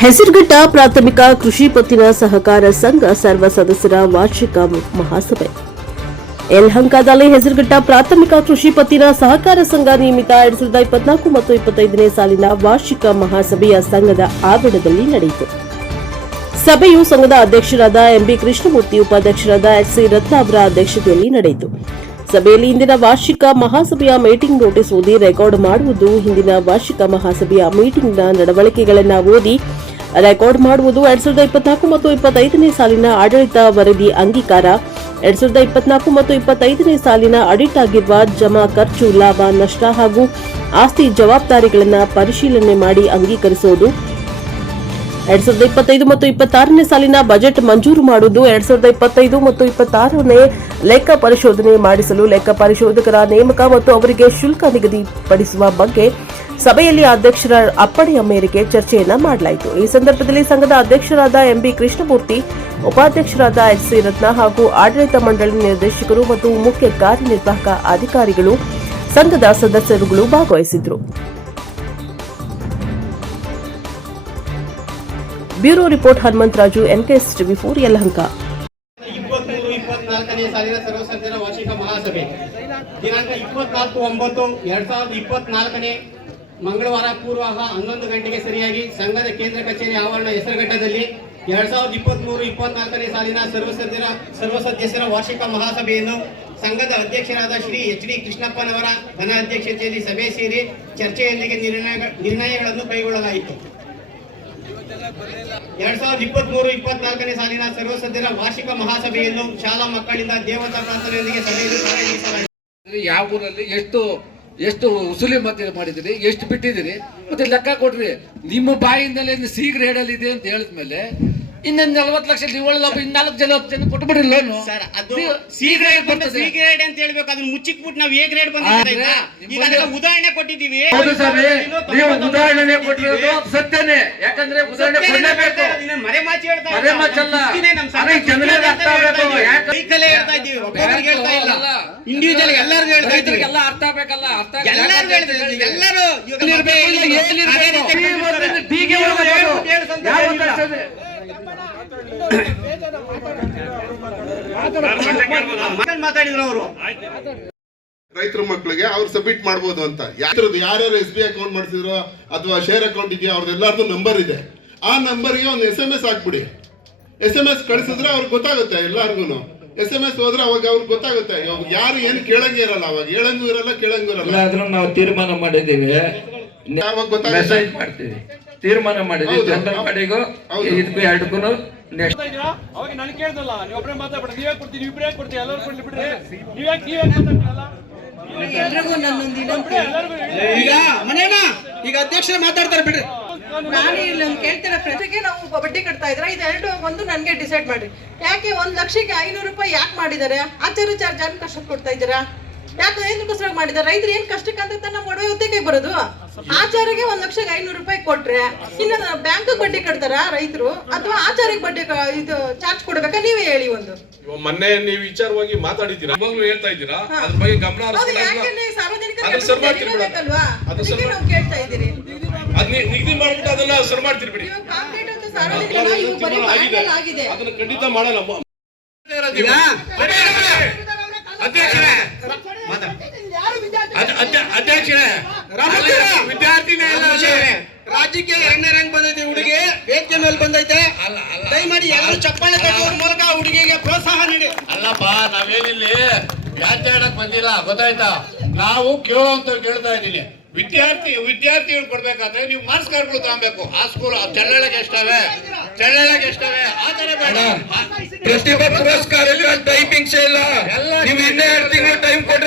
ಹೆಸರುಘಟ್ಟ ಪ್ರಾಥಮಿಕ ಕೃಷಿ ಪತ್ತಿನ ಸಹಕಾರ ಸಂಘ ಸರ್ವ ಸದಸ್ಯರ ವಾರ್ಷಿಕ ಮಹಾಸಭೆ. ಯಲಹಂಕದಲ್ಲಿ ಹೆಸರುಘಟ್ಟ ಪ್ರಾಥಮಿಕ ಕೃಷಿ ಪತ್ತಿನ ಸಹಕಾರ ಸಂಘ ನಿಯಮಿತ ಎರಡ್ ಸಾವಿರದ ಇಪ್ಪತ್ನಾಲ್ಕು ಮತ್ತು ಇಪ್ಪತ್ತೈದನೇ ಸಾಲಿನ ವಾರ್ಷಿಕ ಮಹಾಸಭೆಯ ಸಂಘದ ಆವರಣದಲ್ಲಿ ನಡೆಯಿತು. ಸಭೆಯು ಸಂಘದ ಅಧ್ಯಕ್ಷರಾದ ಎಂಬಿ ಕೃಷ್ಣಮೂರ್ತಿ, ಉಪಾಧ್ಯಕ್ಷರಾದ ಎಚ್ ಸಿ ರತ್ನ ಅವರ ಅಧ್ಯಕ್ಷತೆಯಲ್ಲಿ ನಡೆಯಿತು. ಸಭೆಯಲ್ಲಿ ಇಂದಿನ ವಾರ್ಷಿಕ ಮಹಾಸಭೆಯ ಮೀಟಿಂಗ್ ನೋಟಿಸ್ ಓದಿ ರೆಕಾರ್ಡ್ ಮಾಡುವುದು, ಹಿಂದಿನ ವಾರ್ಷಿಕ ಮಹಾಸಭೆಯ ಮೀಟಿಂಗ್ನ ನಡವಳಿಕೆಗಳನ್ನು ಓದಿ ರೆಕಾರ್ಡ್ ಮಾಡುವುದು ಎರಡ್ ಸಾವಿರದ ಇಪ್ಪತ್ನಾಲ್ಕು ಮತ್ತು ಇಪ್ಪತ್ತೈದನೇ ಸಾಲಿನ ಆಡಳಿತ ವರದಿ ಅಂಗೀಕಾರ. ಎರಡ್ ಸಾವಿರದ ಇಪ್ಪತ್ನಾಲ್ಕು ಮತ್ತು ಇಪ್ಪತ್ತೈದನೇ ಸಾಲಿನ ಆಡಿಟ್ ಆಗಿರುವ ಜಮಾ ಖರ್ಚು, ಲಾಭ, ನಷ್ಟ ಹಾಗೂ ಆಸ್ತಿ ಜವಾಬ್ದಾರಿಗಳನ್ನು ಪರಿಶೀಲನೆ ಮಾಡಿ ಅಂಗೀಕರಿಸುವುದು. ಎರಡ್ ಸಾವಿರದ ಇಪ್ಪತ್ತೈದು ಮತ್ತು ಇಪ್ಪತ್ತಾರನೇ ಸಾಲಿನ ಬಜೆಟ್ ಮಂಜೂರು ಮಾಡುವುದು ಎರಡ್ ಸಾವಿರದ ಇಪ್ಪತ್ತೈದು ಮತ್ತು ಇಪ್ಪತ್ತಾರನೇ ಲೆಕ್ಕ ಪರಿಶೋಧನೆ ಮಾಡಿಸಲು ಲೆಕ್ಕ ಪರಿಶೋಧಕರ ನೇಮಕ ಮತ್ತು ಅವರಿಗೆ ಶುಲ್ಕ ನಿಗದಿಪಡಿಸುವ ಬಗ್ಗೆ ಸಭೆಯಲ್ಲಿ ಅಧ್ಯಕ್ಷರ ಅಪ್ಪಣೆಯ ಮೇರೆಗೆ ಚರ್ಚೆಯನ್ನ ಮಾಡಲಾಯಿತು. ಈ ಸಂದರ್ಭದಲ್ಲಿ ಸಂಘದ ಅಧ್ಯಕ್ಷರಾದ ಎಂಬಿ ಕೃಷ್ಣಮೂರ್ತಿ, ಉಪಾಧ್ಯಕ್ಷರಾದ ಎಚ್ ಸಿ ರತ್ನ ಹಾಗೂ ಆಡಳಿತ ಮಂಡಳಿ ನಿರ್ದೇಶಕರು ಮತ್ತು ಮುಖ್ಯ ಕಾರ್ಯನಿರ್ವಾಹಕ ಅಧಿಕಾರಿಗಳು, ಸಂಘದ ಸದಸ್ಯರುಗಳು ಭಾಗವಹಿಸಿದ್ರು. Bureau report Hanumantharaju NKS TV four Yelahanka. ಇಪ್ಪತ್ನಾಲ್ಕನೇ ಸಾಲಿನ ಸರ್ವಸಂಘದ ವಾರ್ಷಿಕ ಮಹಾಸಭೆ. ದಿನಾಂಕ ಇಪ್ಪತ್ನಾಲ್ಕು ಒಂಬತ್ತು, ಎರಡ್ ಸಾವಿರದ ಇಪ್ಪತ್ನಾಲ್ಕನೇ ಮಂಗಳವಾರ ಪೂರ್ವಾಹ ಹನ್ನೊಂದು ಗಂಟೆಗೆ ಸರಿಯಾಗಿ ಸಂಘದ ಕೇಂದ್ರ ಕಚೇರಿ ಆವರಣ ಹೆಸರುಘಟ್ಟದಲ್ಲಿ ಎರಡ್ ಸಾವಿರದ ಇಪ್ಪತ್ಮೂರು, ಇಪ್ಪತ್ನಾಲ್ಕನೇ ಸಾಲಿನ ಸರ್ವಸದಸ್ಯರ ಸರ್ವಸದಸ್ಯರ ವಾರ್ಷಿಕ ಮಹಾಸಭೆಯನ್ನು ಸಂಘದ ಅಧ್ಯಕ್ಷರಾದ ಶ್ರೀ ಎಚ್ ಡಿ ಕೃಷ್ಣಪ್ಪನವರ ಘನ ಅಧ್ಯಕ್ಷತೆಯಲ್ಲಿ ಸಭೆ ಸೇರಿ ಚರ್ಚೆಯೊಂದಿಗೆ ನಿರ್ಣಯ ನಿರ್ಣಯಗಳನ್ನು ಕೈಗೊಳ್ಳಲಾಯಿತು. ಎರಡ್ ಸಾವಿರದ ಇಪ್ಪತ್ತ್ ಮೂರು ಇಪ್ಪತ್ನಾಲ್ಕನೇ ಸಾಲಿನ ಸರ್ವಸದ್ಯರ ವಾರ್ಷಿಕ ಮಹಾಸಭೆಯನ್ನು ಶಾಲಾ ಮಕ್ಕಳಿಂದ ದೇವತಾ ಪ್ರಾರ್ಥನೆಯೊಂದಿಗೆ ಪ್ರಾರಂಭಿಸಲಾಯಿತು ಅಂದ್ರೆ ಯಾವ ಊರಲ್ಲಿ ಎಷ್ಟು ಎಷ್ಟು ಉಸುಲಿ ಮತ್ತೆ ಮಾಡಿದಿರಿ ಎಷ್ಟು ಬಿಟ್ಟಿದ್ದೀರಿ ಮತ್ತೆ ಲೆಕ್ಕ ಕೊಡ್ರಿ. ನಿಮ್ಮ ಬಾಯಿಂದಲೇ ಸಿ ಗ್ರೇಡ್ ಇದೆ ಅಂತ ಹೇಳಿದ್ಮೇಲೆ ಇನ್ನೊಂದು ನಲ್ವತ್ತು ಲಕ್ಷ ನೀವು ಒಳ್ಳೆ ಇನ್ನಾಲ್ಕು ಜನ ಜನ ಕೊಟ್ಬಿಡಿ ಲೋನ್ ಸರ್ ಅದು ಸಿ ಗ್ರೇಡ್ ಬಂದ ಸಿ ಗ್ರೇಡ್ ಅಂತ ಹೇಳ್ಬೇಕು ಅದನ್ನ ಮುಚ್ಚಿಕ್ಬಿಟ್ಟು ನಾವು ಎ ಗ್ರೇಡ್ ಈಗ ಅದಕ್ಕೆ ಉದಾಹರಣೆ ಕೊಟ್ಟಿದ್ದೀವಿ. ಹೌದು ಸ್ವಾಮಿ ನೀವು ಉದಾಹರಣೆ ಕೊಟ್ಟಿರೋದು ಸತ್ಯನೇ. ಯಾಕಂದ್ರೆ ಉದಾಹರಣೆ ಕೊಡಲೇಬೇಕು. ಮರೆ ಮಾಚಿ ಹೇಳ್ತಾ ಜನರಿಗೆ ಅರ್ಥ ಆಗ್ಬೇಕು. ಯಾಕೆ- ಕೈಕಲ್ಲೇ ಹೇಳ್ತಾ ಇದ್ದೀವಿ ಒಬ್ಬೊಬ್ಬರಿಗೆ ಹೇಳ್ತಾ ಇಲ್ಲ. ಇಂಡಿವಿಜುವಲ್ ಎಲ್ಲರಿಗೂ ಹೇಳ್ತಾ ಇದ್ದೀವಿ. ರೈತರಿಗೆಲ್ಲ ಅರ್ಥ ಆಗ್ಬೇಕಲ್ಲ. ಎಲ್ಲರೂ ಮಾತಾಡಿದ್ರು ಅವರು? ರೈತರ ಮಕ್ಕಳಿಗೆ ಅವ್ರು ಸಬ್ಮಿಟ್ ಮಾಡ್ಬೋದು ಅಂತ. ಯಾರು ಯಾರ್ಯಾರು ಎಸ್ ಬಿ ಅಕೌಂಟ್ ಮಾಡಿಸಿದ್ರು ಅಥವಾ ಶೇರ್ ಅಕೌಂಟ್ ಇದೆಯಾ ಎಲ್ಲಾರ್ದು ನಂಬರ್ ಇದೆ. ಆ ನಂಬರ್ಗೆ ಒಂದು ಎಸ್ ಎಂ ಎಸ್ ಹಾಕ್ಬಿಡಿ. ಎಸ್ ಎಂ ಎಸ್ ಕಳಿಸಿದ್ರೆ ಅವ್ರಿಗೆ ಗೊತ್ತಾಗುತ್ತೆ ಎಲ್ಲಾರ್ಗು ಎಸ್ ಎಂ ಎಸ್ ಹೋದ್ರೆ ಅವಾಗ ಅವ್ರಿಗೆ ಗೊತ್ತಾಗುತ್ತೆ ಯಾರು ಏನು ಕೇಳಂಗೆ ಇರಲ್ಲ ಅವಾಗ ಹೇಳಂಗೂ ಇರಲ್ಲ ಕೇಳಂಗೂ ಇರಲ್ಲ. ಎಲ್ಲಾದ್ರೂ ನಾವು ತೀರ್ಮಾನ ಮಾಡಿದ್ದೀವಿ. ಯಾವಾಗ ಗೊತ್ತಾಗುತ್ತೆ? ಮೆಸೇಜ್ ಮಾಡ್ತೀವಿ. ತೀರ್ಮಾನ ಮಾಡಿದ್ವಿ ಹೌದು. ಜನರಲ್ ಪಾರ್ಟಿಗೂ. ಇದಕ್ಕೂ ಎರಡಕ್ಕೂ ನೆಕ್ಸ್ಟ್ ಅವಾಗ ನಾನು ಕೇಳ್ದಲ್ಲ ನೀವು ಒಬ್ರೇ ಮಾತಾಡ್ಬೇಡ ನೀವೇ ಕೊಡ್ತೀನಿ ನೀವು ಇಬ್ಬರೇ ಎಲ್ಲರೂ ಕೊಡ್ಲಿ ಬಿಡ್ರಿ. ನೀವ್ಯಾಕೆ ನೀವೇ ಮಾತಾಡ್ತೀರಲ್ಲ? ಈಗ ಮನೇನ ಈಗ ಅಧ್ಯಕ್ಷರು ಮಾತಾಡ್ತಾರೆ ಬಿಡ್ರಿ. ನಾನು ಇಲ್ಲಿ ಕೇಳ್ತಿರೋ ಪ್ರತಿಗೆ ನಾವು ಬಡ್ಡಿ ಕಟ್ತಾ ಇದ್ರ ಇದೆರಡು ಒಂದು ನನಗೆ ಡಿಸೈಡ್ ಮಾಡಿ ಯಾಕೆ ಒಂದು ಲಕ್ಷಕ್ಕೆ ಐನೂರು ರೂಪಾಯಿ ಯಾಕೆ ಮಾಡಿದ್ದಾರೆ? ಆಚಾರ ಚಾರ್ಜ್ ಜನ ಕಷ್ಟ ಕೊಡ್ತಾ ಇದ್ದೀರಾ? ಯಾಕೆ ಏನಕ್ಕೋಸ್ಕರ ಮಾಡಿದ್ದಾರೆ? ರೈತರು ಏನು ಕಷ್ಟಕ್ಕೆ ಅಂತ ನಮ್ಮ ಒಡವೆ ಬರೋದು? ಆಚಾರಿಗೆ ಒಂದ್ ಲಕ್ಷಕ್ಕೆ ಐನೂರು ರೂಪಾಯಿ ಕೊಟ್ರೆ ಇನ್ನ ಬ್ಯಾಂಕ್ ಬಡ್ಡಿ ಕಟ್ತಾರ ರೈತರು? ಅಥವಾ ಆಚಾರಿಗೆ ಬಡ್ಡಿ ಕ- ಇದು ಚಾರ್ಜ್ ಕೊಡ್ಬೇಕಾ? ನೀವೇ ಹೇಳಿ ಒಂದು. ಇವಾಗ ಮೊನ್ನೆ ನೀವು ವಿಚಾರವಾಗಿ ಮಾತಾಡಿದ್ದೀರಾ? ಇವಾಗ್ಲೂ ಹೇಳ್ತಾ ಇದ್ದೀರಾ? ಅದ್ರ ಬಗ್ಗೆ ಗಮನ ಹೌದು ಅದನ್ನ ಸರಿ ಅದಕ್ಕೆ ನಾವು ಕೇಳ್ತಾ ಇದ್ದೀರಿ. ಅದ್ ನೀ- ನಿಗದಿ ಮಾಡ್ಬಿಟ್ಟು ಅದನ್ನ ಸರ್ ಮಾಡ್ತೀರಿ ಬಿಡಿ ಇವಾಗ ಕಾಂಕ್ರೀಟ್ ಅಂತ ಸಾರ್ವಜನಿಕರಿಗೆ ಇವು ಬರೀ ಆಗಿದೆ ಬ್ಯಾಂಕಲ್ಲಿ ಆಗಿದೆ. ಅದನ್ನ ಖಂಡಿತ ಮಾಡಲ್ಲ. ಮ- ಅಧ್ಯಕ್ಷರೇ. ಅಧ್ಯಕ್ಷರೇ ವಿದ್ಯಾರ್ಥಿನೇ. ರಾಜ್ಯಕ್ಕೆ ಎರಡನೇ ರ್ಯಾಂಕ್ ಬಂದೈತೆ ಹುಡುಗಿ ವೇದಿಕೆ ಮೇಲೆ ಬಂದೈತೆ. ದಯಮಾಡಿ ಎಲ್ಲರೂ ಚಪ್ಪಾಳೆ ತಟ್ಟುವ ಮೂಲಕ ಹುಡುಗಿಗೆ ಪ್ರೋತ್ಸಾಹ ನೀಡಿ. ಅಲ್ಲಪ್ಪ ನಾವೇನಿಲ್ಲಿ ವ್ಯಾಖ್ಯಾನ ಹೇಳಕ್ ಬಂದಿಲ್ಲ ಗೊತ್ತಾಯ್ತಾ? ನಾವು ಕೇಳೋಂತ ಕೇಳ್ತಾ ಇದ್ದೀನಿ. ವಿದ್ಯಾರ್ಥಿ ವಿದ್ಯಾರ್ಥಿಗಳು ಕೊಡ್ಬೇಕಾದ್ರೆ ನೀವು ಮಾರ್ಕ್ಸ್ ಕಾರ್ಡ್ಗಳು ತಗೊಬೇಕು. ಆ ಸ್ಕೂಲ್ ಚಳ್ಳಳಗೆ ಎಷ್ಟವೆ? ಚಳ್ಳಳಗೆ ಎಷ್ಟವೆ? ಆ ತರ ಬೇಡ. ಪ್ರತಿಭಾ ಪುರಸ್ಕಾರ ಟೈಪಿಂಗ್ಸ್ ಇಲ್ಲ. ನೀವು ಇನ್ನೇ ಟೈಮ್ ಕೊಟ್ರೆ